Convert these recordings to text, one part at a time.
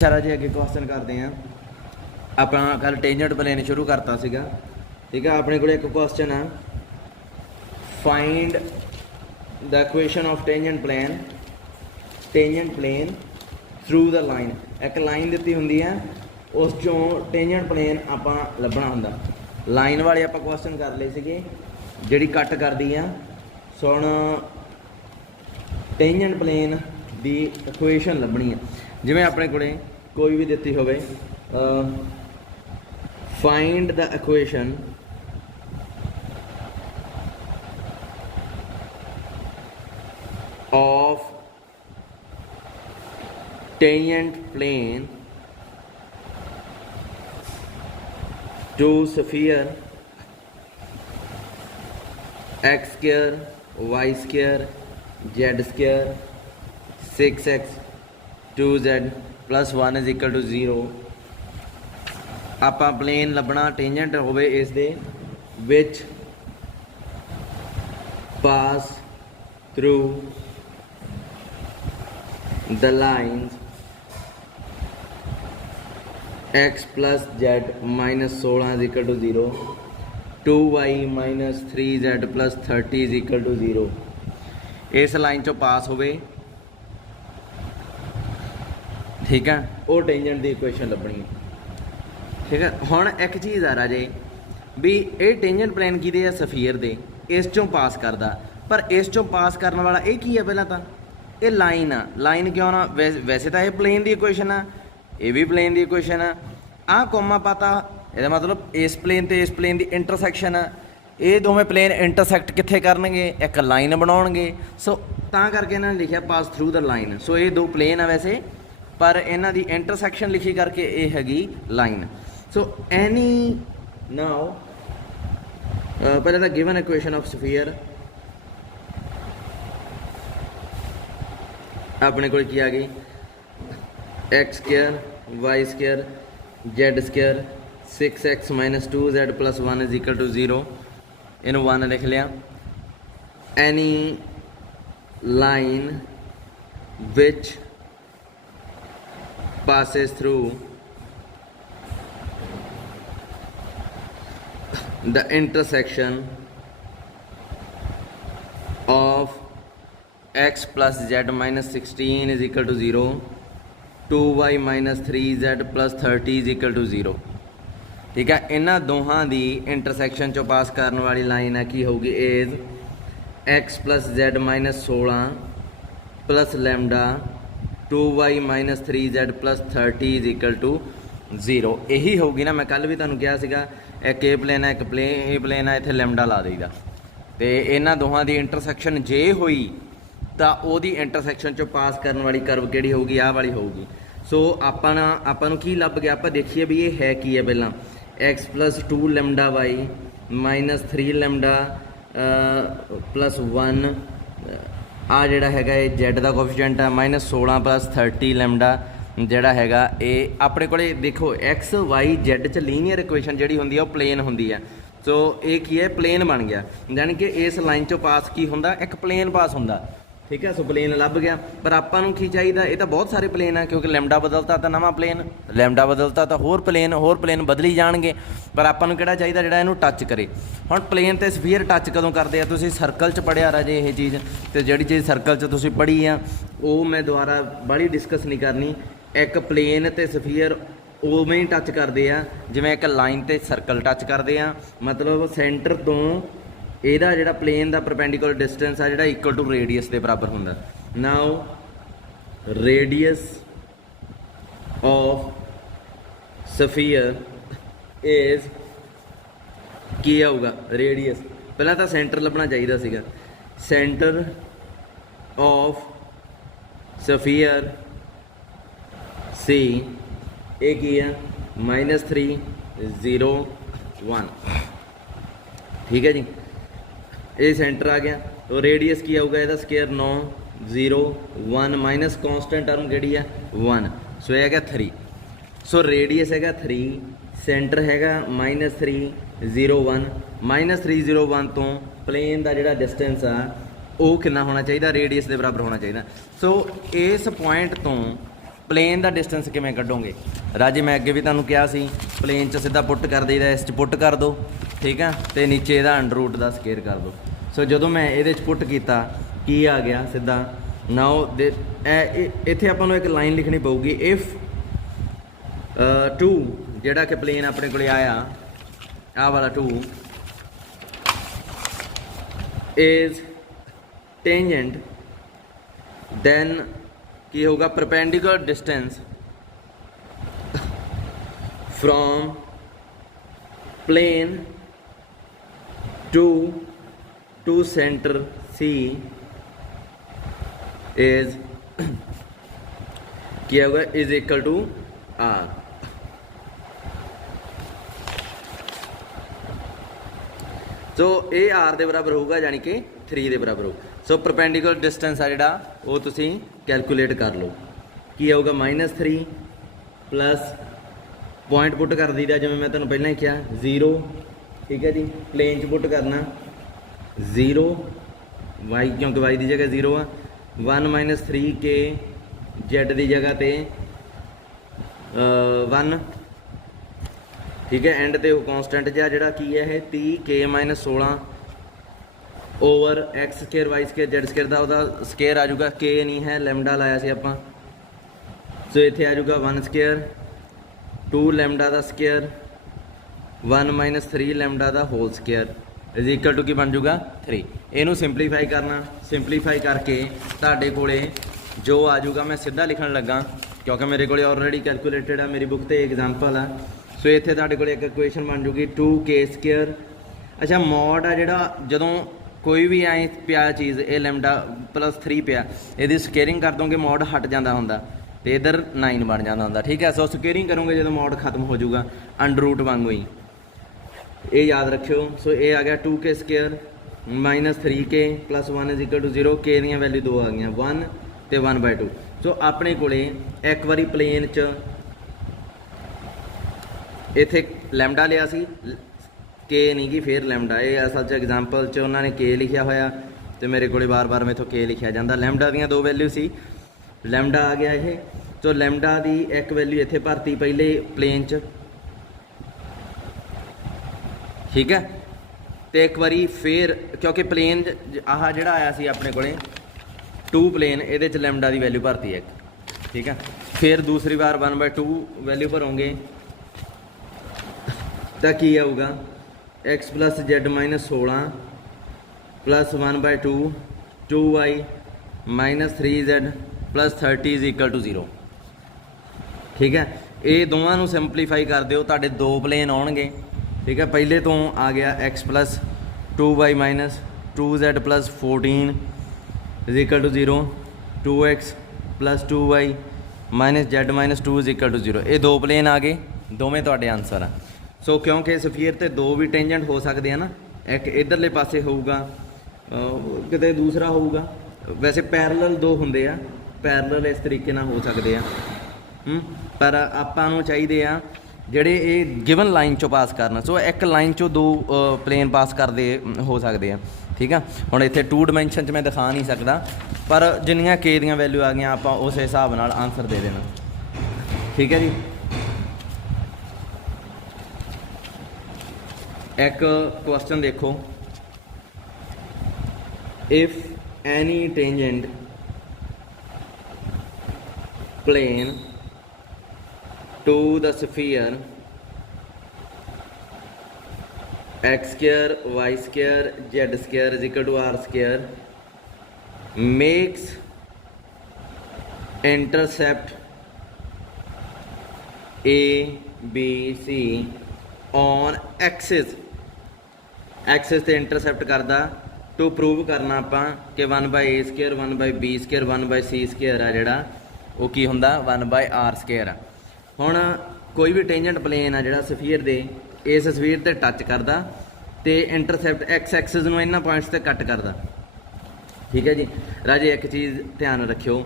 सारा जी अगे क्वेश्चन करते हैं। अपना कल टेंजेंट प्लेन शुरू करता सीगा, ठीक है। अपने को एक क्वेश्चन है, find the equation of tangent plane through the line. एक लाइन दी होंगी है, उस चों टेंजेंट प्लेन आप लभना होंदा। लाइन वाले आप क्वेश्चन कर ले सीगे जिहड़ी कट करदी है। सो हुण टेंजेंट प्लेन की इक्वेशन लभनी है, जिवें अपने को कोई भी दिती होवे, find the equation of tangent plane to sphere x square y square z square 6x 2z plus 1 is equal to 0। आप प्लेन लभना टेंजेंट होवे इस दे विच pass through the lines x plus z minus 16 is equal to 0, 2y minus 3z plus 30 is equal to 0। इस line चो पास होवे, ठीक है, वो टेंजेंट की इक्वेशन लभनी है, ठीक है। हुण एक चीज़ आ राजे भी ये टेंजेंट प्लेन की है सफीयर दे, इस चों पास करदा, पर इस चों पास करने वाला ये की है, पहला तो ये लाइन आ। लाइन क्यों ना, वैसे तो ये प्लेन की इक्वेशन आ, ये भी प्लेन की इक्वेशन आ कोमा पाता, ये मतलब इस प्लेन ते इस प्लेन की इंटरसैक्शन आ। ये दोवें प्लेन इंटरसैक्ट कित्थे करनगे, एक लाइन बनाउणगे। सो तां करके इन्होंने लिखा पास थ्रू द लाइन। सो ये दो प्लेन आ वैसे, पर इन्हां दी इंटरसैक्शन लिखी करके ये हैगी लाइन। सो एनी नाउ पहले तो गिवन इक्वेशन ऑफ स्फीयर अपने को आ गई, x square y square z square 6x minus 2z plus 1 is equal to 0। इन 1 लिख लिया। Any line which passes through the intersection of x plus z minus 16 is equal to 0, 2y minus 3z plus 30 is equal to 0, ठीक है। इन्हां दोहां दी intersection चो पास करने वाली line है की होगी, is x plus z minus 16 plus lambda 2y minus 3z plus 30 is equal to 0। यही होगी ना, मैं कल भी तुहानूं कहा सीगा, एक ए प्लेन है, एक ए प्लेन है, इत्थे लैम्डा ला देईदा। तो इन्हां दोहां दी इंटरसैक्शन जे हुई तो ओहदी इंटरसैक्शन चो पास करने वाली कर्व किहड़ी होगी, आह वाली होगी। सो आपां नूं की लभ गया, आपां देखिए भी ये है की है। पहला x plus 2 lambda y minus 3 lambda plus 1 आ जिहड़ा हैगा ये जेड का कोफिशिएंट है, माइनस 16 प्लस 30 लैम्डा जिहड़ा हैगा ये अपने को देखो एक्स वाई जेड च लीनियर इक्वेशन जिहड़ी हुंदी है वो प्लेन हुंदी है। सो ये की है, प्लेन बन गया, यानी कि इस लाइन चो पास की हुंदा, एक प्लेन पास हुंदा, ठीक है। सो प्लेन लभ गया, पर आपां नूं की चाहिए, ये तो बहुत सारे प्लेन है, क्योंकि लैम्डा बदलता तो नवा प्लेन, लैम्डा बदलता तो होर प्लेन बदली जाणगे, पर आपां नूं किहड़ा चाहिए, जिहड़ा इहनूं टच करे। हुण प्लेन ते स्फीयर टच कदों करदे आ, तुसीं सर्कल च पढ़िया राजे ये चीज़, तो जिहड़ी चीज़ सर्कल च तुसीं पढ़ी आ वो मैं दोबारा बड़ी डिस्कस नहीं करनी। एक प्लेन ते स्फीयर उवें ही टच करदे आ जिवें एक लाइन ते सर्कल टच करदे आ, मतलब सेंटर तो ਇਹਦਾ ਜਿਹੜਾ प्लेन का परपेंडिकुलर डिस्टेंस आ, ਜਿਹੜਾ इक्वल टू रेडियस के बराबर ਹੁੰਦਾ। Now radius of sphere is की आऊगा, रेडियस पहला तो सेंटर लभना चाहिए सीगा, सेंटर ऑफ स्फीयर सी ये की है -3 0 1, ठीक है जी। ये सेंटर आ गया, तो रेडियस की आऊगा, इसका स्केयर 9 0 1 माइनस कॉन्स्टेंट टर्म केड़ी है 1, सो यह है 3। सो रेडियस है 3, सेंटर है -3 0 1, -3 0 1 तो प्लेन का जोड़ा डिस्टेंस आ वो कितना होना चाहिए, रेडियस के बराबर होना चाहिए। सो इस पॉइंट तो प्लेन का डिस्टेंस किवें कढोगे राजे, मैं अगे भी तुहानूं कहा सी प्लेन च सीधा पुट कर देईदा, इस च पुट कर दो, ठीक है, तो नीचे इहदा अंडर रूट का स्केयर कर दो। सो जो मैं ये पुट किया की आ गया सीधा नाउ दे इत्थे आपां नूं एक लाइन लिखनी पऊगी, इफ 2 जिहड़ा कि प्लेन अपने कोले आया आ वाला 2 इज टेंजेंट then की होगा perpendicular distance from plane to centre C is क्या होगा is equal to R। So ये R के बराबर होगा, यानी कि 3 के बराबर होगा। सो परपेंडिकुलर डिस्टेंस आ जिहड़ा वो तुसीं कैलकुलेट कर लो, की आऊगा -3 प्लस पॉइंट पुट कर दीदा जिवें मैं तुहानूं पहलां ही कहा 0, ठीक है जी, प्लेन च पुट करना 0 y क्योंकि y की जगह 0 आ, 1 - 3 के z की जगह ते 1, ठीक है, एंड ते कॉन्सटेंट जिहड़ा की है ये 30 k - 16 over x square y square z square का वह स्केयर आ जाऊगा, k नहीं है लैमडा लाया से आपां, सो इत्थे आ जाऊगा 1 स्केयर 2 लैमडा का स्केयर 1 - 3 लैमडा का whole square is equal to की बन जाऊगा 3। इनू सिंपलीफाई करना, सिंपलीफाई करके तुहाडे कोले जो आ जाऊगा मैं सीधा लिखण लगा क्योंकि मेरे को ऑलरेडी कैलकुलेटेड है, मेरी बुक ते एग्जाम्पल है। सो इत्थे तुहाडे कोले एक इक्वेशन बन जूगी 2k स्केयर। अच्छा मॉड आ जिहड़ा जदों कोई भी ऐ पिया चीज़ ये लैमडा +3 पिया यदि स्केयरिंग कर दोगे मॉड हट जाता होंदा तो इधर 9 बन जाता होंदा, ठीक है। सो स्केयरिंग करोगे जो मॉड खत्म हो जाऊगा अंडर रूट वांगू ही, ये याद रखियो। सो ये आ गया 2k square -3k + 1 is equal to 0, k दी वैल्यू 2 आ गई 1 तो 1/2। सो अपने कोले एक बारी प्लेन च इत्थे लैमडा लिया सी के नहीं कि फिर लैमडा, ये असल च एग्जाम्पल च उन्होंने के लिखा होया तो मेरे को बार बार मेथों के लिखा जाता। लैमडा दियाँ 2 वैल्यू सी, लैमडा आ गया ये, तो लैमडा की एक वैल्यू इत्थे भरती पहले प्लेन च, ठीक है, तो एक बारी फिर क्योंकि प्लेन आह जिहड़ा आया सी अपने को 2 प्लेन ये लैमडा की वैल्यू भरती है, ठीक है। फिर दूसरी बार 1/2 वैल्यू भरोगे तो की आऊगा x + z - 16 + 1/2 2y - 3z + 30 is equal to 0, ठीक है। ये दोवां नूं सिंपलीफाई कर दिओ, तुहाडे 2 प्लेन आउणगे, ठीक है। पहले तो आ गया x + 2y - 2z + 14 is equal to 0, 2x + 2y - z - 2 is equal to 0। ये 2 प्लेन आ गए, दोवें तुहाडे आंसर आ। सो क्योंकि सफीयर ते 2 भी टेंजेंट हो सकते हैं ना, एक इधरले पासे होऊगा किते दूसरा होऊगा, वैसे पैरेलल 2 होंदे आ, पैरेलल इस तरीके ना हो सकते हैं, पर आपां नूं चाहीदे आ ਜਿਹੜੇ ਇਹ ਗਿਵਨ ਲਾਈਨ ਚੋਂ ਪਾਸ ਕਰਨ। ਸੋ ਇੱਕ ਲਾਈਨ ਚੋਂ 2 ਪਲੇਨ ਪਾਸ ਕਰਦੇ ਹੋ ਸਕਦੇ ਆ, ਠੀਕ ਆ। ਹੁਣ ਇੱਥੇ 2 ਡਾਇਮੈਂਸ਼ਨ 'ਚ ਮੈਂ ਦਿਖਾ ਨਹੀਂ ਸਕਦਾ, ਪਰ ਜਿੰਨੀਆਂ ਕੇ ਦੀਆਂ ਵੈਲਿਊ ਆ ਗਈਆਂ ਆਪਾਂ ਉਸ ਹਿਸਾਬ ਨਾਲ ਆਨਸਰ ਦੇ ਦੇਣਾ, ਠੀਕ ਹੈ ਜੀ। एक क्वेश्चन देखो, if any tangent plane to the sphere x² y² z² is equal to r² makes intercept a b c on axis ਤੇ इंटरसेप्ट करदा, टू प्रूव करना आपां कि 1/a² 1/b² 1/c² आ जिहड़ा वो की हुंदा 1/r² आ। हुण कोई भी टेंजेंट प्लेन आ जिहड़ा सफीयर दे इस सफीयर ते टच करदा ते इंटरसेप्ट एक्स एक्सिस नूं इन्हां पॉइंट्स ते कट करदा, ठीक है जी। राजे एक चीज़ ध्यान रखियो,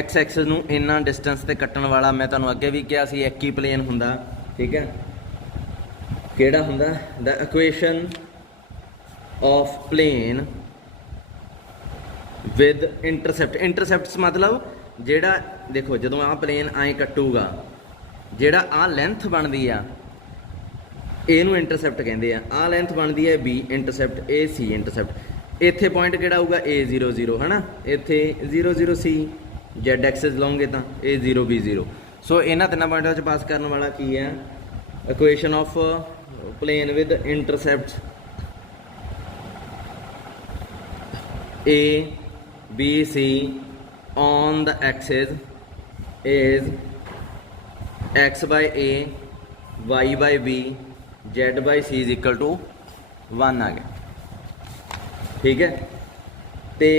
एक्स एक्सिस नूं इन्ना डिस्टेंस ते कट्टण वाला मैं तुहानूं अगे भी कहा सी एक ही प्लेन हुंदा, ठीक है। किहड़ा हुंदा the equation of plane with intercept. Intercepts मतलब जिहड़ा देखो जो आ प्लेन आए कट्टूगा ਜਿਹੜਾ ਆ ਲੈਂਥ ਬਣਦੀ ਆ ਇਹਨੂੰ ਇੰਟਰਸੈਪਟ ਕਹਿੰਦੇ ਆ ਲੈਂਥ ਬਣਦੀ ਹੈ ਬੀ ਇੰਟਰਸੈਪਟ ਏ ਸੀ ਇੰਟਰਸੈਪਟ ਇੱਥੇ ਪੁਆਇੰਟ ਕਿਹੜਾ ਆਊਗਾ A00 ਹੈ ਨਾ ਇੱਥੇ 00 ਸੀ ਜ਼ੈਡ ਐਕਸਿਸ ਲਾਉਂਗੇ ਤਾਂ A0 B0 ਸੋ ਇਹਨਾਂ ਤਿੰਨਾਂ ਪੁਆਇੰਟਾਂ 'ਚ ਪਾਸ ਕਰਨ ਵਾਲਾ ਕੀ ਹੈ equation of plane with intercept A B C on the axis is x by A y by B z by C is equal to 1 ਆ ਗਿਆ ਠੀਕ ਹੈ ਤੇ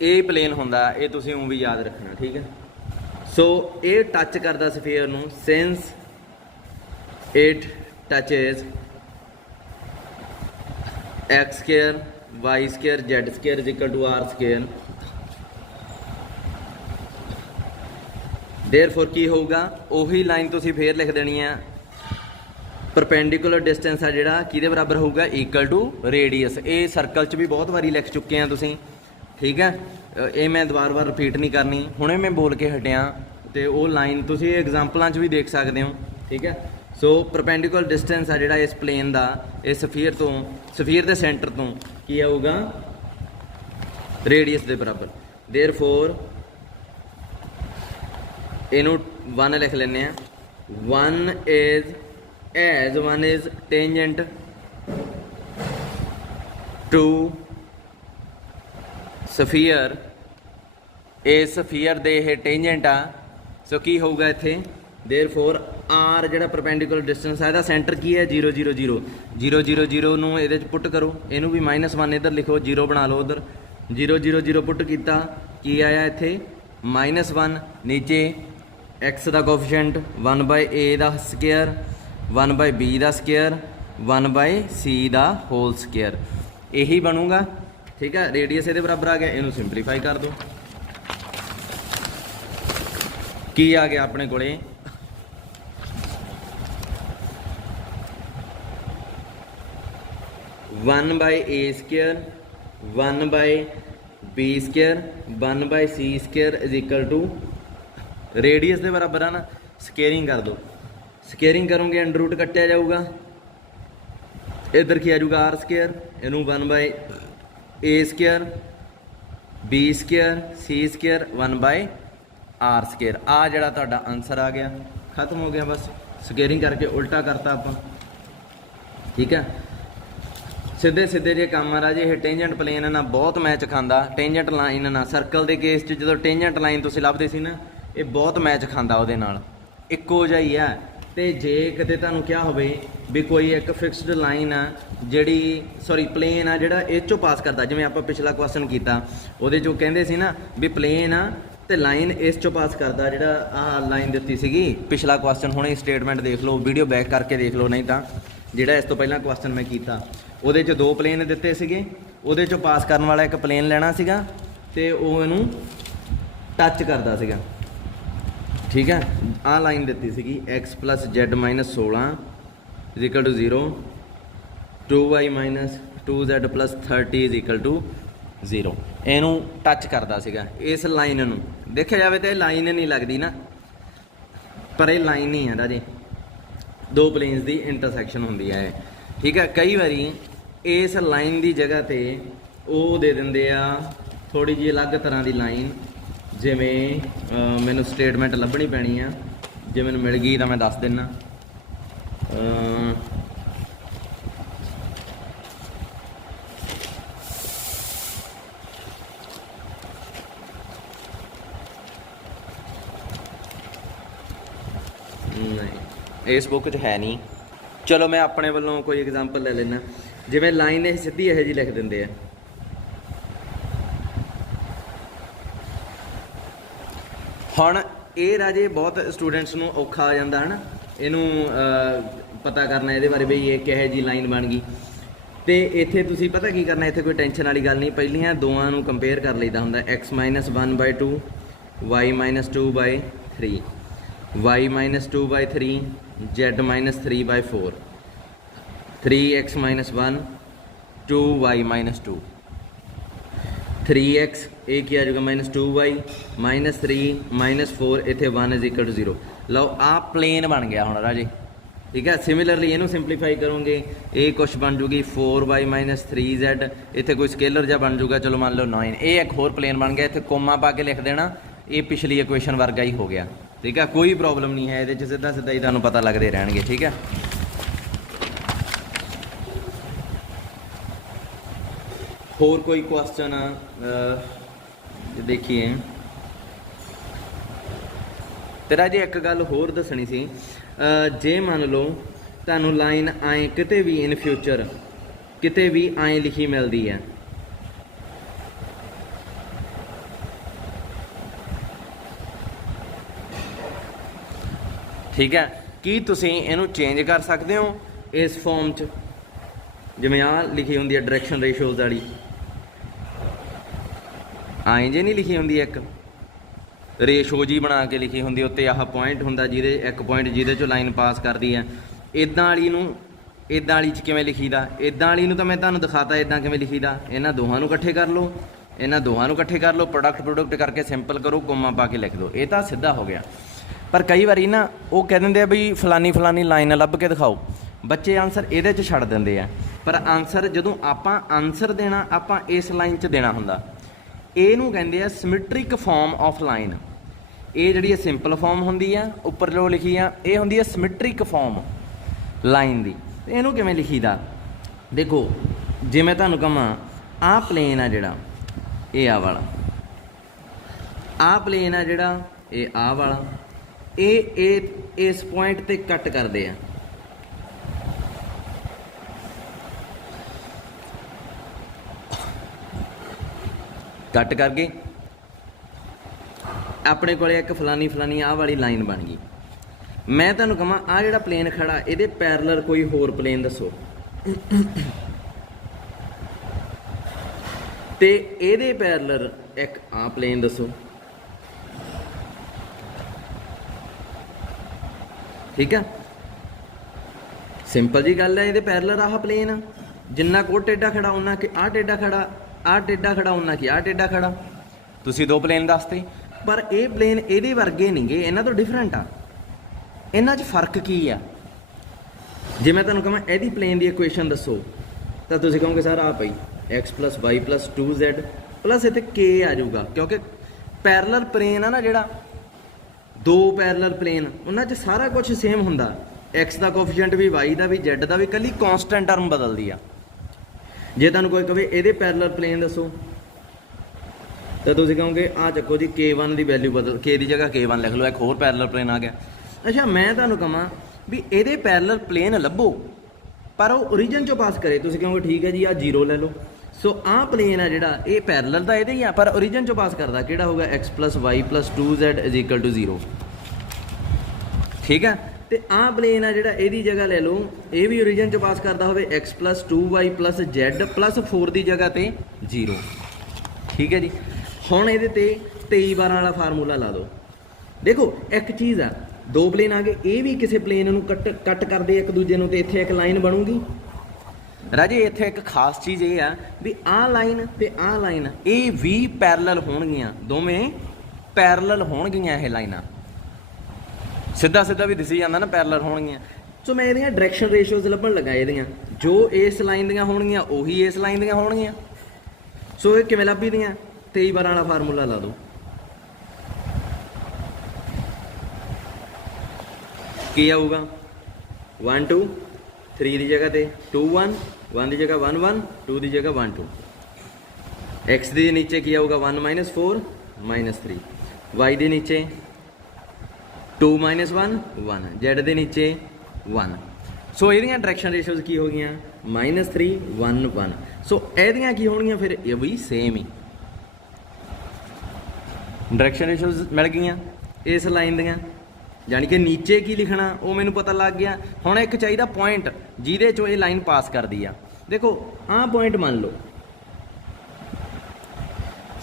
ਇਹ ਪਲੇਨ ਹੁੰਦਾ ਇਹ ਤੁਸੀਂ ਉਹ ਵੀ ਯਾਦ ਰੱਖਣਾ ਠੀਕ ਹੈ ਸੋ ਇਹ ਟੱਚ ਕਰਦਾ ਸਫੀਅਰ ਨੂੰ since it touches x square y square z square is equal to r square therefore की होगा ਉਹੀ ਲਾਈਨ ਤੁਸੀਂ ਫੇਰ ਲਿਖ ਦੇਣੀ ਆ ਪਰਪੈਂਡੀਕੂਲਰ ਡਿਸਟੈਂਸ ਆ ਜਿਹੜਾ ਕਿਹਦੇ ਬਰਾਬਰ ਹੋਊਗਾ ਇਕੁਅਲ ਟੂ ਰੇਡੀਅਸ ਇਹ ਸਰਕਲ 'ਚ ਵੀ ਬਹੁਤ ਵਾਰੀ ਲਿਖ ਚੁੱਕੇ ਆ ਤੁਸੀਂ ਠੀਕ ਹੈ ਇਹ ਮੈਂ ਦੁਬਾਰਾ ਰਿਪੀਟ ਨਹੀਂ ਕਰਨੀ ਹੁਣੇ ਮੈਂ ਬੋਲ ਕੇ ਹਟਿਆ ਤੇ ਉਹ ਲਾਈਨ ਤੁਸੀਂ ਐਗਜ਼ਾਮਪਲਾਂ 'ਚ ਵੀ ਦੇਖ ਸਕਦੇ ਹੋ ਠੀਕ ਹੈ ਸੋ ਪਰਪੈਂਡੀਕੂਲਰ ਡਿਸਟੈਂਸ ਆ ਜਿਹੜਾ ਇਸ ਪਲੇਨ ਦਾ ਇਹ ਸਫੀਅਰ ਦੇ ਸੈਂਟਰ ਤੋਂ ਕੀ ਆਊਗਾ ਰੇਡੀਅਸ ਦੇ ਬਰਾਬਰ देयरफॉर ਇਹਨੂੰ 1 ਲਿਖ ਲੈਂਦੇ ਆ 1 is tangent to sphere ਇਸ ਸਫੀਅਰ ਦੇ ਇਹ ਟੈਂਜੈਂਟ ਆ ਸੋ ਕੀ ਹੋਊਗਾ ਇੱਥੇ देयरफॉर r ਜਿਹੜਾ ਪਰਪੈਂਡੀਕੂਲਰ ਡਿਸਟੈਂਸ ਆ ਇਹਦਾ ਸੈਂਟਰ ਕੀ ਹੈ 0 0 0 0 0 0 ਨੂੰ ਇਹਦੇ 'ਚ ਪੁੱਟ ਕਰੋ ਇਹਨੂੰ ਵੀ -1 ਇੱਧਰ ਲਿਖੋ 0 ਬਣਾ ਲਓ ਉਧਰ 0 0 0 ਪੁੱਟ ਕੀਤਾ ਕੀ ਆਇਆ ਇੱਥੇ -1 ਨੀਚੇ x ਦਾ ਕੋਫੀਸ਼ੀਐਂਟ 1 ਬਾਈ a ਦਾ ਸਕੁਅਰ 1 ਬਾਈ b ਦਾ ਸਕੁਅਰ 1 ਬਾਈ c ਦਾ ਹੋਲ ਸਕੁਅਰ ਇਹੀ ਬਣੂਗਾ ਠੀਕ ਹੈ ਰੇਡੀਅਸ ਇਹਦੇ ਬਰਾਬਰ ਆ ਗਿਆ ਇਹਨੂੰ ਸਿੰਪਲੀਫਾਈ ਕਰ ਦਿਓ ਕੀ ਆ ਗਿਆ ਆਪਣੇ ਕੋਲੇ 1 by a square 1 by b square 1 by c square is equal to radius के बराबर है ना स्केयरिंग कर दो स्केयरिंग करोगे अंडर रूट कट्टिया जाऊगा इधर की आ जाऊगा आर स्केयर इनू 1 by a square b square c square 1 by r square आ जड़ा तुहाडा आंसर आ गया खत्म हो गया बस स्केयरिंग करके उल्टा करता आप ठीक है सीधे सीधे जे काम आ राजे ये टेंजेंट प्लेन ना बहुत मैच खांदा टेंजेंट लाइन ना सर्कल के केस च जो टेंजेंट लाइन तुसीं लभदे सी ना ਇਹ ਬਹੁਤ ਮੈਚ ਖਾਂਦਾ ਉਹਦੇ ਨਾਲ ਇੱਕੋ ਜਿਹਾ ਹੀ ਆ ਤੇ ਜੇ ਕਿਤੇ ਤੁਹਾਨੂੰ ਕਿਹਾ ਹੋਵੇ ਵੀ ਕੋਈ ਇੱਕ ਫਿਕਸਡ ਲਾਈਨ ਆ ਜਿਹੜੀ ਪਲੇਨ ਆ ਜਿਹੜਾ ਇਹ ਚੋਂ ਪਾਸ ਕਰਦਾ ਜਿਵੇਂ ਆਪਾਂ ਪਿਛਲਾ ਕੁਐਸਚਨ ਕੀਤਾ ਉਹਦੇ ਚੋਂ ਕਹਿੰਦੇ ਸੀ ਨਾ ਵੀ ਪਲੇਨ ਆ ਤੇ ਲਾਈਨ ਇਸ ਚੋਂ ਪਾਸ ਕਰਦਾ ਜਿਹੜਾ ਆਹ ਲਾਈਨ ਦਿੱਤੀ ਸੀਗੀ ਪਿਛਲਾ ਕੁਐਸਚਨ ਹੁਣੇ ਸਟੇਟਮੈਂਟ ਦੇਖ ਲਓ ਵੀਡੀਓ ਬੈਕ ਕਰਕੇ ਦੇਖ ਲਓ ਨਹੀਂ ਤਾਂ ਜਿਹੜਾ ਇਸ ਤੋਂ ਪਹਿਲਾਂ ਕੁਐਸਚਨ ਮੈਂ ਕੀਤਾ ਉਹਦੇ 'ਚ 2 ਪਲੇਨ ਦਿੱਤੇ ਸੀਗੇ ਉਹਦੇ ਚੋਂ ਪਾਸ ਕਰਨ ਵਾਲਾ ਇੱਕ ਪਲੇਨ ਲੈਣਾ ਸੀਗਾ ਤੇ ਉਹ ਇਹਨੂੰ ਟੱਚ ਕਰਦਾ ਸੀਗਾ ठीक है आ लाइन दी सी x plus z minus 16 is equal to 0 2y minus 2z plus 30 is equal to 0 इनू टच करता सीगा इस लाइन नू देखा जाए तो लाइन नहीं लगती ना पर यह लाइन नहीं है राजे 2 प्लेन्स की इंटरसैक्शन होंगी है ठीक है कई बारी इस लाइन की जगह पर वो दे देंगे आ थोड़ी जी अलग तरह की लाइन जिमें मैनू स्टेटमेंट लभनी पैनी आ जे मैनू मिल गई तो मैं दस देना नहीं इस बुक च है नहीं चलो मैं अपने वालों कोई एग्जाम्पल ले लेना जिमें लाइन सीधी यह जी लिख देंगे ਹੁਣ ਇਹ ਰਾਜੇ ਬਹੁਤ ਸਟੂਡੈਂਟਸ ਨੂੰ ਔਖਾ ਆ ਜਾਂਦਾ ਹੈ ਨਾ ਇਹਨੂੰ ਪਤਾ ਕਰਨਾ ਇਹਦੇ ਬਾਰੇ ਵੀ ਇਹ ਕਿਹੋ ਜੀ ਲਾਈਨ ਬਣ ਗਈ ਤੇ ਇੱਥੇ ਤੁਸੀਂ ਪਤਾ ਕੀ ਕਰਨਾ ਇੱਥੇ ਕੋਈ ਟੈਨਸ਼ਨ ਵਾਲੀ ਗੱਲ ਨਹੀਂ ਪਹਿਲੀਆਂ ਦੋਵਾਂ ਨੂੰ ਕੰਪੇਅਰ ਕਰ ਲਈਦਾ ਹੁੰਦਾ x - 1/2 y - 2/3 y - 2/3 z - 3/4 3x - 1 2y - 2 3x ਇਹ ਕੀ ਆ ਜਾਊਗਾ -2y -3 -4 ਇੱਥੇ 1 = 0। ਲਓ ਆ ਪਲੇਨ ਬਣ ਗਿਆ ਹੁਣ ਰਾਜੇ, ਠੀਕ ਹੈ। ਸਿਮਿਲਰਲੀ ਇਹਨੂੰ ਸਿੰਪਲੀਫਾਈ ਕਰੋਗੇ, ਇਹ ਕੁਛ ਬਣ ਜੂਗੀ 4y -3z, ਇੱਥੇ ਕੋਈ ਸਕੇਲਰ ਜਿਹਾ ਬਣ ਜੂਗਾ, ਚਲੋ ਮੰਨ ਲਓ 9। ਇਹ ਇੱਕ ਹੋਰ ਪਲੇਨ ਬਣ ਗਿਆ, ਇੱਥੇ ਕੋਮਾ ਪਾ ਕੇ ਲਿਖ ਦੇਣਾ, ਇਹ ਪਿਛਲੀ ਇਕੁਏਸ਼ਨ ਵਰਗਾ ਹੀ ਹੋ ਗਿਆ, ਠੀਕ ਹੈ। ਕੋਈ ਪ੍ਰੋਬਲਮ ਨਹੀਂ ਹੈ ਇਹਦੇ 'ਚ, ਸਿੱਧਾ ਸਿੱਧਾ ਹੀ ਤੁਹਾਨੂੰ ਪਤਾ ਲੱਗਦੇ ਰਹਿਣਗੇ, ਠੀਕ ਹੈ। ਹੋਰ ਕੋਈ ਕੁਐਸਚਨ ਦੇਖੀਏ। ਤੇਰਾ ਜੀ ਇੱਕ ਗੱਲ ਹੋਰ ਦੱਸਣੀ ਸੀ, ਜੇ ਮੰਨ ਲਓ ਤੁਹਾਨੂੰ ਲਾਈਨ ਆਏ ਕਿਤੇ ਵੀ ਇਨ ਫਿਊਚਰ ਕਿਤੇ ਵੀ ਆਏ ਲਿਖੀ ਮਿਲਦੀ ਹੈ, ਠੀਕ ਹੈ, ਕੀ ਤੁਸੀਂ ਇਹਨੂੰ ਚੇਂਜ ਕਰ ਸਕਦੇ ਹੋ ਇਸ ਫਾਰਮ 'ਚ? ਜਿਵੇਂ ਆਹ ਲਿਖੀ ਹੁੰਦੀ ਹੈ ਡਾਇਰੈਕਸ਼ਨ ਰੇਸ਼ੋਜ਼ ਵਾਲੀ, ਆਏ ਜੇ ਨਹੀਂ ਲਿਖੀ ਹੁੰਦੀ, ਇੱਕ ਰੇਸ਼ੋ ਜੀ ਬਣਾ ਕੇ ਲਿਖੀ ਹੁੰਦੀ, ਉੱਤੇ ਆਹ ਪੁਆਇੰਟ ਹੁੰਦਾ ਜਿਹਦੇ ਇੱਕ ਪੁਆਇੰਟ ਜਿਹਦੇ 'ਚੋਂ ਲਾਈਨ ਪਾਸ ਕਰਦੀ ਹੈ। ਇੱਦਾਂ ਵਾਲੀ ਨੂੰ ਇੱਦਾਂ ਵਾਲੀ 'ਚ ਕਿਵੇਂ ਲਿਖੀਦਾ? ਇੱਦਾਂ ਵਾਲੀ ਨੂੰ ਤਾਂ ਮੈਂ ਤੁਹਾਨੂੰ ਦਿਖਾਤਾ ਇੱਦਾਂ ਕਿਵੇਂ ਲਿਖੀਦਾ। ਇਹਨਾਂ ਦੋਹਾਂ ਨੂੰ ਇਕੱਠੇ ਕਰ ਲਓ, ਇਹਨਾਂ ਦੋਹਾਂ ਨੂੰ ਇਕੱਠੇ ਕਰ ਲਓ, ਪ੍ਰੋਡਕਟ ਕਰਕੇ ਸਿੰਪਲ ਕਰੋ, ਕੋਮਾ ਪਾ ਕੇ ਲਿਖ ਦਿਓ, ਇਹ ਤਾਂ ਸਿੱਧਾ ਹੋ ਗਿਆ। ਪਰ ਕਈ ਵਾਰੀ ਨਾ ਉਹ ਕਹਿ ਦਿੰਦੇ ਆ ਬਈ ਫਲਾਨੀ ਲਾਈਨ ਲੱਭ ਕੇ ਦਿਖਾਓ, ਬੱਚੇ ਆਨਸਰ ਇਹਦੇ 'ਚ ਛੱਡ ਦਿੰਦੇ ਆ। ਪਰ ਆਨਸਰ ਜਦੋਂ ਆਪਾਂ ਆਨਸਰ ਦੇਣਾ, ਆਪਾਂ ਇਸ ਲਾਈਨ 'ਚ ਦੇਣਾ ਹੁੰਦਾ। ਇਹਨੂੰ ਕਹਿੰਦੇ ਆ ਸਿਮੈਟ੍ਰਿਕ ਫਾਰਮ ਆਫ ਲਾਈਨ। ਇਹ ਜਿਹੜੀ ਸਿੰਪਲ ਫਾਰਮ ਹੁੰਦੀ ਆ ਉੱਪਰ ਜੋ ਲਿਖੀ ਆ, ਇਹ ਹੁੰਦੀ ਆ ਸਿਮੈਟ੍ਰਿਕ ਫਾਰਮ ਲਾਈਨ ਦੀ। ਇਹਨੂੰ ਕਿਵੇਂ ਲਿਖੀਦਾ? ਦੇਖੋ ਜੇ ਮੈਂ ਤੁਹਾਨੂੰ ਕਹਾਂ ਆਹ ਪਲੇਨ ਆ ਜਿਹੜਾ, ਇਹ ਆਹ ਵਾਲਾ, ਆਹ ਪਲੇਨ ਆ ਜਿਹੜਾ, ਇਹ ਆਹ ਵਾਲਾ, ਇਹ ਇਸ ਪੁਆਇੰਟ ਤੇ ਕੱਟ ਕਰਦੇ ਆ, ਕੱਟ ਕਰਕੇ ਆਪਣੇ ਕੋਲੇ ਇੱਕ ਫਲਾਨੀ ਆਹ ਵਾਲੀ ਲਾਈਨ ਬਣ ਗਈ। ਮੈਂ ਤੁਹਾਨੂੰ ਕਹਾਂ ਆਹ ਜਿਹੜਾ ਪਲੇਨ ਖੜਾ, ਇਹਦੇ ਪੈਰਲਲ ਕੋਈ ਹੋਰ ਪਲੇਨ ਦੱਸੋ, ਤੇ ਇਹਦੇ ਪੈਰਲਲ ਇੱਕ ਆਹ ਪਲੇਨ ਦੱਸੋ, ਠੀਕ ਆ। ਸਿੰਪਲ ਜੀ ਗੱਲ ਹੈ, ਇਹਦੇ ਪੈਰਲਲ ਆਹ ਪਲੇਨ ਆ, ਜਿੰਨਾ ਕੋ ਟੇਢਾ ਖੜਾ ਉਹਨਾਂ ਕਿ ਆਹ ਟੇਢਾ ਖੜਾ, ਆਹ ਟੇਢਾ ਖੜਾ ਉਹਨਾਂ ਕਿ ਆਹ ਟੇਢਾ ਖੜਾ। ਤੁਸੀਂ ਦੋ ਪਲੇਨ ਦੱਸਤੇ, ਪਰ ਇਹ ਪਲੇਨ ਇਹਦੇ ਵਰਗੇ ਨਹੀਂਗੇ, ਇਹਨਾਂ ਤੋਂ ਡਿਫਰੈਂਟ ਆ। ਇਹਨਾਂ 'ਚ ਫਰਕ ਕੀ ਆ? ਜੇ ਮੈਂ ਤੁਹਾਨੂੰ ਕਹਾਂ ਇਹਦੀ ਪਲੇਨ ਦੀ ਇਕੁਏਸ਼ਨ ਦੱਸੋ, ਤਾਂ ਤੁਸੀਂ ਕਹੋਗੇ ਸਰ ਆ ਪਈ x + y + 2z ਪਲੱਸ ਇੱਥੇ k ਆ ਜਾਊਗਾ, ਕਿਉਂਕਿ ਪੈਰਲਲ ਪਲੇਨ ਆ ਨਾ ਜਿਹੜਾ, ਦੋ ਪੈਰਲਲ ਪਲੇਨ, ਉਹਨਾਂ 'ਚ ਸਾਰਾ ਕੁਝ ਸੇਮ ਹੁੰਦਾ। x ਦਾ ਕੋਐਫੀਸ਼ੀਐਂਟ ਵੀ, y ਦਾ ਵੀ, z ਦਾ ਵੀ, ਇਕੱਲੀ ਕਾਂਸਟੈਂਟ ਟਰਮ ਬਦਲਦੀ ਆ। ਜੇ ਤੁਹਾਨੂੰ ਕੋਈ ਕਹੇ ਇਹਦੇ ਪੈਰਲਲ ਪਲੇਨ ਦੱਸੋ, ਤਾਂ ਤੁਸੀਂ ਕਹੋਗੇ ਆ ਚੱਕੋ ਜੀ k1 ਦੀ ਵੈਲਿਊ ਬਦਲ, k ਦੀ ਜਗ੍ਹਾ k1 ਲਿਖ ਲਓ, ਇੱਕ ਹੋਰ ਪੈਰਲਲ ਪਲੇਨ ਆ ਗਿਆ। ਅੱਛਾ ਮੈਂ ਤੁਹਾਨੂੰ ਕਹਾਂ ਵੀ ਇਹਦੇ ਪੈਰਲਲ ਪਲੇਨ ਲੱਭੋ, ਪਰ ਉਹ ਓਰੀਜਨ 'ਚੋਂ ਪਾਸ ਕਰੇ। ਤੁਸੀਂ ਕਹੋਗੇ ਠੀਕ ਹੈ ਜੀ ਆਹ 0 ਲੈ ਲਓ। ਸੋ ਆਹ ਪਲੇਨ ਆ ਜਿਹੜਾ, ਇਹ ਪੈਰਲਲ ਤਾਂ ਇਹਦੇ ਹੀ ਆ, ਪਰ ਓਰੀਜਨ 'ਚੋਂ ਪਾਸ ਕਰਦਾ ਕਿਹੜਾ ਹੋਊਗਾ? x + y + 2z = 0, ਠੀਕ ਹੈ। ਤੇ ਆਹ ਪਲੇਨ ਆ ਜਿਹੜਾ, ਇਹਦੀ ਜਗ੍ਹਾ ਲੈ ਲਓ, ਇਹ ਵੀ ਓਰੀਜਨ 'ਚੋਂ ਪਾਸ ਕਰਦਾ ਹੋਵੇ x + 2y + z + 4 ਦੀ ਜਗ੍ਹਾ ਤੇ 0, ਠੀਕ ਹੈ ਜੀ। ਹੁਣ ਇਹਦੇ ਤੇ 23/12 ਵਾਲਾ ਫਾਰਮੂਲਾ ਲਾ ਦਿਓ। ਦੇਖੋ ਇੱਕ ਚੀਜ਼ ਆ, ਦੋ ਪਲੇਨ ਆ ਗਏ, ਇਹ ਵੀ ਕਿਸੇ ਪਲੇਨ ਨੂੰ ਕੱਟ ਕਰਦੇ ਇੱਕ ਦੂਜੇ ਨੂੰ, ਤੇ ਇੱਥੇ ਇੱਕ ਲਾਈਨ ਬਣੂਗੀ। ਰਾਜੇ ਇੱਥੇ ਇੱਕ ਖਾਸ ਚੀਜ਼ ਇਹ ਆ ਵੀ ਆਹ ਲਾਈਨ ਤੇ ਆਹ ਲਾਈਨ, ਇਹ ਵੀ ਪੈਰਲਲ ਹੋਣਗੀਆਂ, ਦੋਵੇਂ ਪੈਰਲਲ ਹੋਣਗੀਆਂ। ਇਹ ਲਾਈਨਾਂ ਸਿੱਧਾ ਵੀ ਦਿਸੀ ਜਾਂਦਾ ਨਾ, ਪੈਰਲਲ ਹੋਣਗੀਆਂ। ਸੋ ਮੈਂ ਇਹਦੀਆਂ ਡਾਇਰੈਕਸ਼ਨ ਰੇਸ਼ੀਓਜ਼ ਲੱਭਣ ਲੱਗਾ, ਇਹਦੀਆਂ ਜੋ ਇਸ ਲਾਈਨ ਦੀਆਂ ਹੋਣਗੀਆਂ ਉਹੀ ਇਸ ਲਾਈਨ ਦੀਆਂ ਹੋਣਗੀਆਂ। ਸੋ ਇਹ ਕਿਵੇਂ ਲੱਭੀ ਦੀਆਂ? 23/12 ਵਾਲਾ ਫਾਰਮੂਲਾ ਲਾ ਦਿਓ। ਕੀ ਆਊਗਾ? 1 2 3 ਦੀ ਜਗ੍ਹਾ ਤੇ 2 1, 1 ਦੀ ਜਗ੍ਹਾ 1 1, 2 ਦੀ ਜਗ੍ਹਾ 1 2। x ਦੇ ਨੀਚੇ ਕੀ ਆਊਗਾ? 1 - 4 - 3। y ਦੇ ਨੀਚੇ 2 - 1 1, z ਦੇ ਨੀਚੇ 1। ਸੋ ਇਹਦੀਆਂ ਡਾਇਰੈਕਸ਼ਨ ਰੇਸ਼ੀਓਜ਼ ਕੀ ਹੋ ਗਈਆਂ? -3 1 1। ਸੋ ਇਹਦੀਆਂ ਕੀ ਹੋਣਗੀਆਂ ਫਿਰ? ਇਹ ਵੀ ਸੇਮ ਹੀ ਡਾਇਰੈਕਸ਼ਨ ਰੇਸ਼ੀਓਜ਼ ਮਿਲ ਗਈਆਂ ਇਸ ਲਾਈਨ ਦੀਆਂ। ਯਾਨੀ ਕਿ ਨੀਚੇ ਕੀ ਲਿਖਣਾ ਉਹ ਮੈਨੂੰ ਪਤਾ ਲੱਗ ਗਿਆ। ਹੁਣ ਇੱਕ ਚਾਹੀਦਾ ਪੁਆਇੰਟ ਜਿਹਦੇ 'ਚੋਂ ਇਹ ਲਾਈਨ ਪਾਸ ਕਰਦੀ ਆ। ਦੇਖੋ ਆਹ ਪੁਆਇੰਟ ਮੰਨ ਲਓ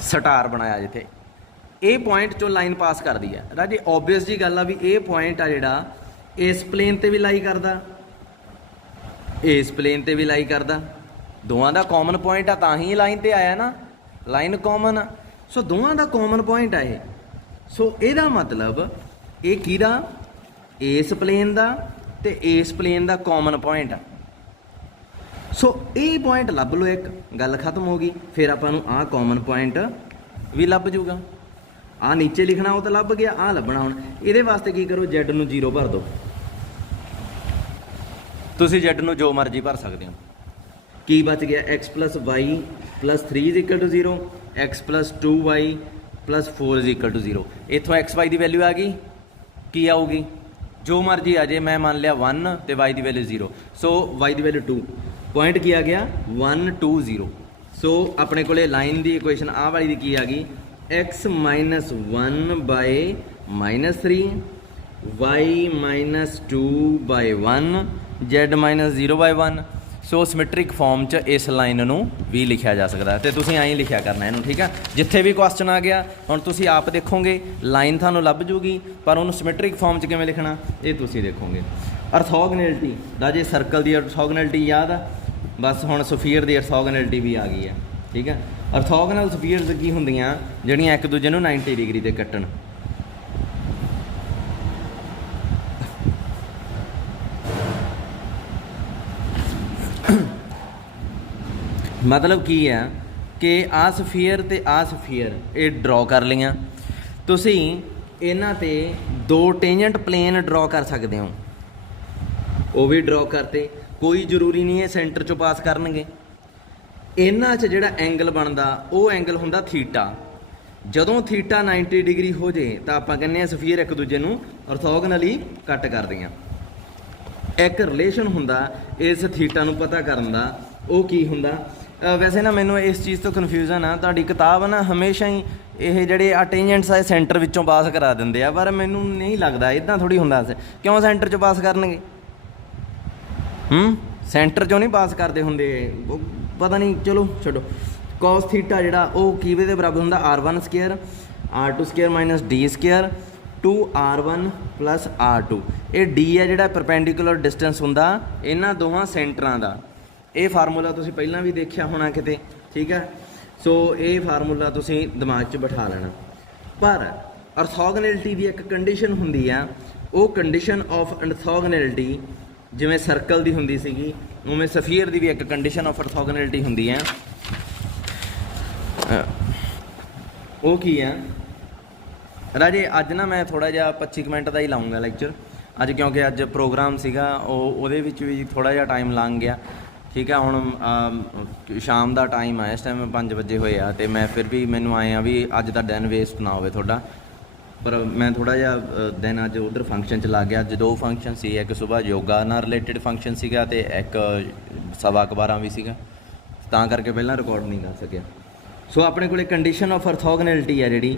ਸਟਾਰ ਬਣਾਇਆ ਜਿੱਥੇ, ਇਹ ਪੁਆਇੰਟ 'ਚੋਂ ਲਾਈਨ ਪਾਸ ਕਰਦੀ ਆ। ਰਾਜੇ ਓਬਵੀਅਸ ਜੀ ਗੱਲ ਆ ਵੀ ਇਹ ਪੁਆਇੰਟ ਆ ਜਿਹੜਾ ਇਸ ਪਲੇਨ ਤੇ ਵੀ ਲਾਈ ਕਰਦਾ, ਇਸ ਪਲੇਨ ਤੇ ਵੀ ਲਾਈ ਕਰਦਾ, ਦੋਵਾਂ ਦਾ ਕਾਮਨ ਪੁਆਇੰਟ ਆ, ਤਾਂ ਹੀ ਲਾਈਨ ਤੇ ਆਇਆ ਨਾ, ਲਾਈਨ ਕਾਮਨ ਆ। सो दोवां दा कॉमन पॉइंट है ये। सो इहदा मतलब ये किहदा इस प्लेन दा ते इस प्लेन दा कॉमन पॉइंट आ। सो ये पॉइंट लभ लो, एक गल खत्म हो गई। फिर आपां नूं आ कॉमन पॉइंट भी लभ जूगा। आ नीचे लिखना वो तो लभ गया, आ लभना। हुण इहदे वास्ते की करो, Z नूं 0 भर दो। तुसीं Z नूं जो मर्जी भर सकते हो। की बच गया x + y + 3 = 0, x + 2y + 4 = 0। इत्थों x y की वैल्यू आ गई, की आऊगी जो मर्जी आ जाए। मैं मान लिया 1 तो y की वैल्यू 0, सो y की वैल्यू 2। पॉइंट की आ गया 1 2 0। सो अपने को लाइन की इक्वेशन आ वाली की आ गई x - 1/-3 y - 2/1 z - 0/1। सो सिमेट्रिक फॉर्म च इस लाइन नूं भी लिखा जा सकता है। तो तुसीं ऐं लिखिया करना इहनूं, ठीक है। जिथे भी क्वेश्चन आ गया हुण तुसीं आप देखोगे, लाइन थानूं लभ जूगी, पर उन्होंने सिमेट्रिक फॉर्म च किवें लिखना ये तुसीं देखोगे। अर्थोगनैलिटी राजे, सर्कल की अर्थोगनैलिटी याद आ, बस हुण स्फीयर की अर्थोगनैलिटी भी आ गई है, ठीक है। अर्थोगनल स्फीयर्स की होंदियां जिहड़ियां एक दूजे नूं 90 डिग्री ते कट्टण। मतलब की है कि आ स्फीयर ते आ स्फीयर ये ड्रॉ कर लिया तुसीं, इन्हां ते 2 टेंजेंट प्लेन ड्रॉ कर सकते हो, वो भी ड्रॉ करते। कोई जरूरी नहीं है सेंटर चों पास करनगे। इन्हां च जिहड़ा एंगल बनदा वो एंगल हुंदा थीटा। जदों थीटा 90 डिग्री हो जाए तो आपां कहने स्फीयर एक दूजे नूं ऑर्थोगनली कट करदियां। एक रिलेशन हुंदा इस थीटा नूं पता करन दा, वो की हुंदा। वैसे ना मैनूं इस चीज़ तो कन्फ्यूजन आ, तुहाडी किताब ना हमेशा ही ये जिहड़े आ टेंजेंट्स आ सेंटर विचों पास करा दिंदे आ, पर मैनूं नहीं लगदा इदां थोड़ी हुंदा। क्यों सेंटर चों पास करनगे? सेंटर चों नहीं पास करते होंगे, पता नहीं, चलो छड्डो। कॉस थीटा जिहड़ा वो किहदे दे बराबर हुंदा, r1 square r2 square minus d square 2r1 + r2। ये d है जिहड़ा परपेंडिकुलर डिस्टेंस हुंदा इन्हां दोवां सेंटरां दा। ये फार्मूला तुसीं पहलां भी देखिया होना किते, ठीक है। सो ये फार्मूला तुसीं दिमाग 'च बिठा लेना। पर अर्थोगनैलिटी की एक कंडीशन हुंदी आ, वो कंडीशन ऑफ अर्थोगनैलिटी जिवें सर्कल की हुंदी सीगी, उवें स्फीयर की भी एक कंडीशन ऑफ अर्थोगनैलिटी हुंदी है। वो की है राजे, अज ना मैं थोड़ा जिहा 25 मिनट का ही लाऊंगा लेक्चर अज, क्योंकि अज प्रोग्राम सीगा उहदे विच भी थोड़ा जिहा टाइम लंघ गया, ठीक है। हुण शाम का टाइम आ, इस टाइम 5 बजे होए आ, ते मैं फिर भी मैनूं आए आ भी अज दा दिन वेस्ट ना होवे तुहाडा। पर मैं थोड़ा जिहा दिन अज उधर फंक्शन च लग गया। अज 2 फंक्शन सी, एक सुबह योगा नाल रिलेटिड फंक्शन सीगा ते एक 12:15 भी सीगा, तां करके पहलां रिकॉर्ड नहीं कर सकिया। सो अपने कोले कंडीशन ऑफ अर्थोगनैलिटी है जिहड़ी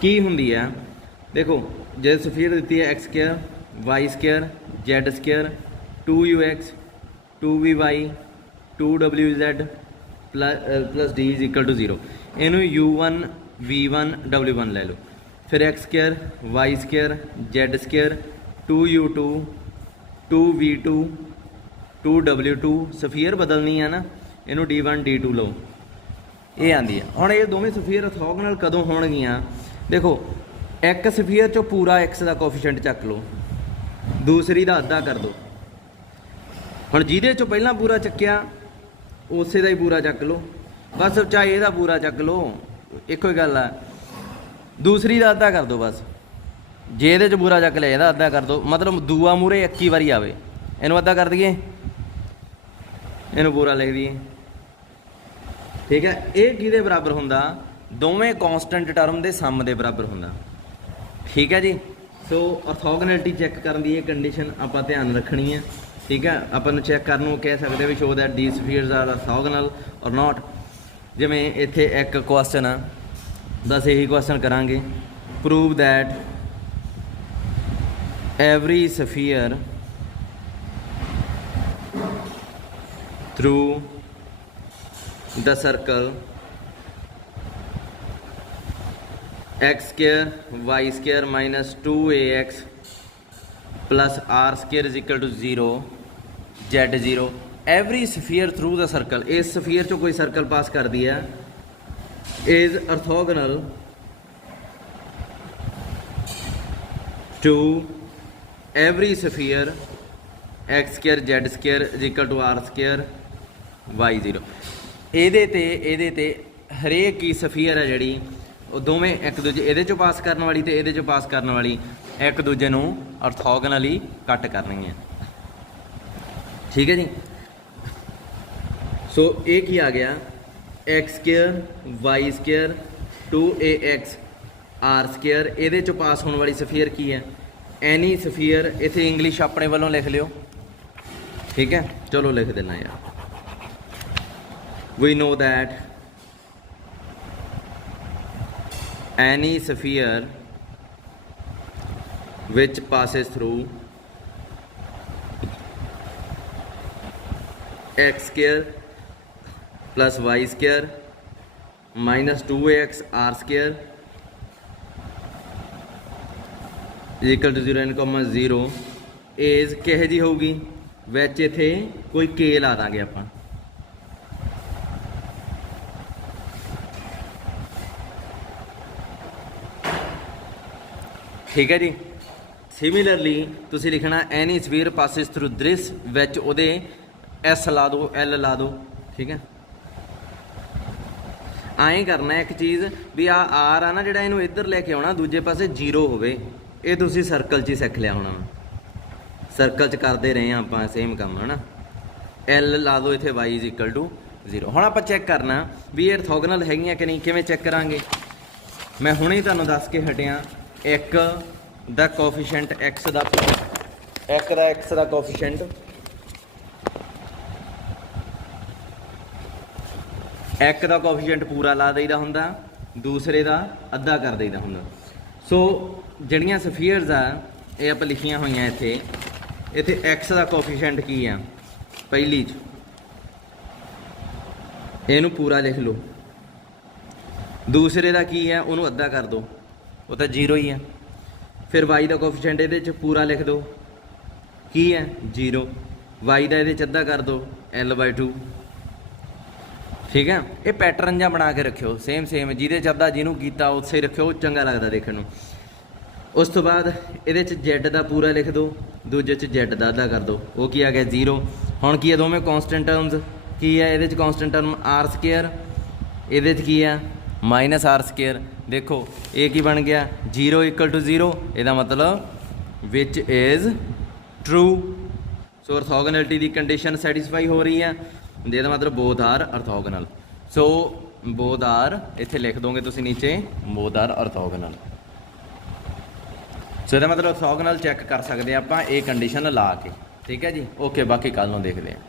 की हुंदी है, देखो जे स्फीयर दी है x square y square z square 2ux 2vy 2wz plus d = 0। इनू u1 v1 w1 ले लो। फिर x square y square z square 2u2 2v2 2w2, sphere बदलनी है ना, इनू d1 d2 लो, ये आती है। हुण ये दोवें स्फीयर ऑर्थोगनल कदों होणगियां? देखो एक स्फीयर चो पूरा x का कोफिशिएंट चक लो, दूसरी का अद्धा कर दो। हुण जिहदे चो पहलां पूरा चक्या उसे का ही पूरा चक लो, बस चाहे ਇਹਦਾ पूरा चक लो, एको ही गल है। दूसरी का अद्धा कर दो बस, जे ये पूरा चक लिया ਇਹਦਾ अद्धा कर दो, मतलब दूआ मूहरे 21 वारी आवे, इनू अद्धा कर दईए, इनू पूरा लिख दईए, ठीक है। ये किहदे बराबर हुंदा? दोवें कॉन्सटेंट टर्म के सम के बराबर हुंदा, ठीक है जी। सो ऑर्थोगनैलिटी चैक करने की कंडीशन आपां ध्यान रखनी है, ठीक है। अपन चैक करन कह सकते भी show that the spheres are orthogonal और नॉट। जिवें इत्थे एक क्वेश्चन आ, बस यही क्वेश्चन करांगे, prove that every sphere through the circle x square y square minus 2ax plus r square = 0 z 0 every sphere through the circle, इस स्फीयर चो कोई सर्कल पास कर दिया, is orthogonal to every sphere x square z square is equal to r square y zero. ਇਹਦੇ ਤੇ ਹਰੇਕ ਹੀ sphere ਹੈ ਜਿਹੜੀ ਉਹ ਦੋਵੇਂ ਇੱਕ ਦੂਜੇ ਇਹਦੇ ਚੋਂ ਪਾਸ ਕਰਨ ਵਾਲੀ ਤੇ ਇਹਦੇ ਚੋਂ ਪਾਸ ਕਰਨ ਵਾਲੀ ਇੱਕ ਦੂਜੇ ਨੂੰ ਆਰਥੋਗੋਨਲੀ ਕੱਟ ਕਰਨਗੀਆਂ। ਠੀਕ ਹੈ ਜੀ। ਸੋ ਇਹ ਕੀ ਆ ਗਿਆ, x square y square 2ax r square, ਇਹਦੇ ਚੋਂ ਪਾਸ ਹੋਣ ਵਾਲੀ ਸਫੀਅਰ ਕੀ ਹੈ, ਐਨੀ ਸਫੀਅਰ। ਇੱਥੇ ਇੰਗਲਿਸ਼ ਆਪਣੇ ਵੱਲੋਂ ਲਿਖ ਲਿਓ, ਠੀਕ ਹੈ। ਚਲੋ ਲਿਖ ਦੇਣਾ ਯਾਰ। we know that any sphere which passes through x square plus y square minus 2ax r square is equal to 0 n, 0 is ਕਿਹੋ ਜਿਹੀ ਹੋਊਗੀ, ਵਿੱਚ ਇੱਥੇ ਕੋਈ k ਲਾ ਦਾਂਗੇ ਆਪਾਂ। ठीक है जी। सिमिलरली तुसी लिखना any sphere passes through this, which उहदे एस ला दो, एल ला दो, ठीक है। आए करना एक चीज़ भी आ आर आ ना जिहड़ा इहनूं इधर लैके आउणा, दूजे पासे जीरो होवे, ये तुसी सर्कल च ही सीख लिया होना, सर्कल च करते रहे हैं आपां सेम काम, है ना। एल ला दो इत्थे वाई इज इक्वल टू 0। हुण आपां चैक करना भी ये ऑर्थोगोनल हैगियां कि नहीं, किवें चैक करांगे। मैं हुणे ही तुहानूं दस के हटिया, एक दा कोफिशिएंट एक्स दा, एक दा एक्स दा कोफिशिएंट, एक दा कोफिशिएंट पूरा ला देईदा हुंदा, दूसरे दा अद्धा कर देईदा हुंदा। सो जिहड़ियां स्फीयर्स आ ये आपां लिखियां होईयां इत्थे, इत्थे एक्स दा कोफिशिएंट की आ, पहली च इहनूं पूरा लिख लो, दूसरे दा की है उहनूं अद्धा कर दो, वो तो जीरो ही है। फिर वाई का कोफिशिएंट ये पूरा लिख दो, की है 0, वाई का ये अद्धा कर दो, L/2, ठीक है। ये पैटर्न जहाँ बना के रखियो सेम सेम, जिहदे च अद्धा जिन्हों कीता उत्थे ही रखियो, चंगा लगता देखने नूं। उस तो बाद ये जेड का पूरा लिख दो, दूजे च जेड का अद्धा कर दो, वो की आ गया 0। हुण की है दोवें कॉन्सटेंट टर्म्स, की है ये कॉन्सटेंट टर्म आर स्केयर, ये की है माइनस आर स्केयर। देखो ये की बन गया 0 इक्वल टू 0, ਇਹਦਾ मतलब which is true. So orthogonality की कंडीशन सैटिस्फाई हो रही है, ਇਹਦਾ मतलब both are orthogonal. So both are इत्थे लिख दोगे तुसी नीचे, बोथ आर ऑर्थोगोनल। सो ਇਹਦਾ मतलब ऑर्थोगोनल चैक कर सकते हैं आप ये कंडीशन ला के, ठीक है जी। ओके, बाकी कल नूं देखते हैं।